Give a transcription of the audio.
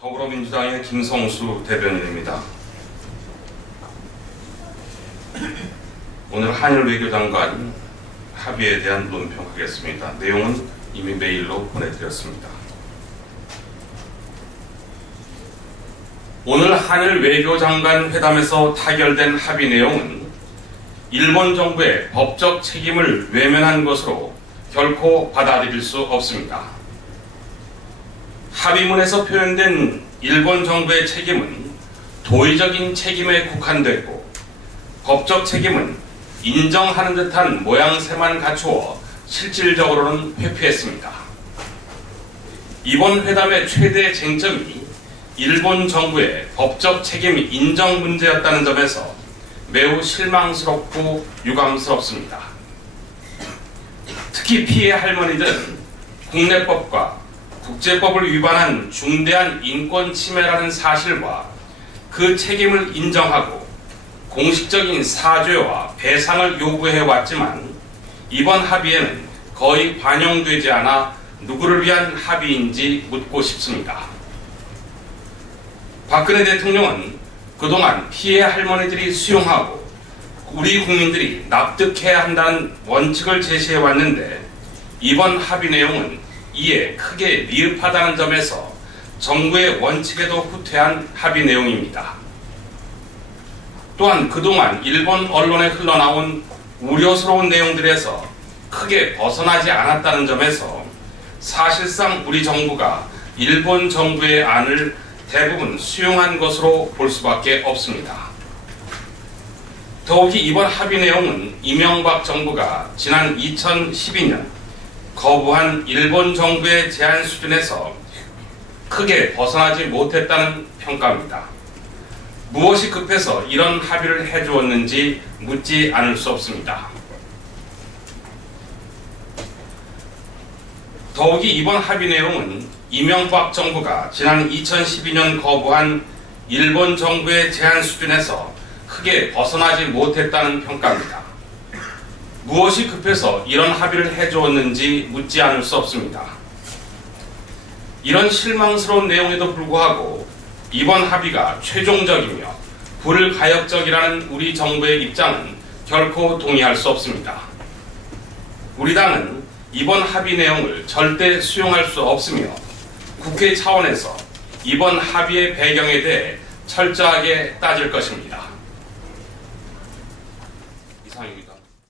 더불어민주당의 김성수 대변인입니다. 오늘 한일 외교장 간 합의에 대한 논평하겠습니다. 내용은 이미 메일로 보내드렸습니다. 오늘 한일 외교장관 회담에서 타결된 합의 내용은 일본 정부의 법적 책임을 외면한 것으로 결코 받아들일 수 없습니다. 합의문에서 표현된 일본 정부의 책임은 도의적인 책임에 국한됐고 법적 책임은 인정하는 듯한 모양새만 갖추어 실질적으로는 회피했습니다. 이번 회담의 최대 쟁점이 일본 정부의 법적 책임 인정 문제였다는 점에서 매우 실망스럽고 유감스럽습니다. 특히 피해 할머니들은 국내법과 국제법을 위반한 중대한 인권 침해라는 사실과 그 책임을 인정하고 공식적인 사죄와 배상을 요구해왔지만 이번 합의에는 거의 반영되지 않아 누구를 위한 합의인지 묻고 싶습니다. 박근혜 대통령은 그동안 피해 할머니들이 수용하고 우리 국민들이 납득해야 한다는 원칙을 제시해왔는데 이번 합의 내용은 이에 크게 미흡하다는 점에서 정부의 원칙에도 후퇴한 합의 내용입니다. 또한 그동안 일본 언론에 흘러나온 우려스러운 내용들에서 크게 벗어나지 않았다는 점에서 사실상 우리 정부가 일본 정부의 안을 대부분 수용한 것으로 볼 수밖에 없습니다. 더욱이 이번 합의 내용은 이명박 정부가 지난 2012년 거부한 일본 정부의 제안 수준에서 크게 벗어나지 못했다는 평가입니다. 무엇이 급해서 이런 합의를 해주었는지 묻지 않을 수 없습니다. 더욱이 이번 합의 내용은 이명박 정부가 지난 2012년 거부한 일본 정부의 제안 수준에서 크게 벗어나지 못했다는 평가입니다. 무엇이 급해서 이런 합의를 해주었는지 묻지 않을 수 없습니다. 이런 실망스러운 내용에도 불구하고 이번 합의가 최종적이며 불가역적이라는 우리 정부의 입장은 결코 동의할 수 없습니다. 우리 당은 이번 합의 내용을 절대 수용할 수 없으며 국회 차원에서 이번 합의의 배경에 대해 철저하게 따질 것입니다.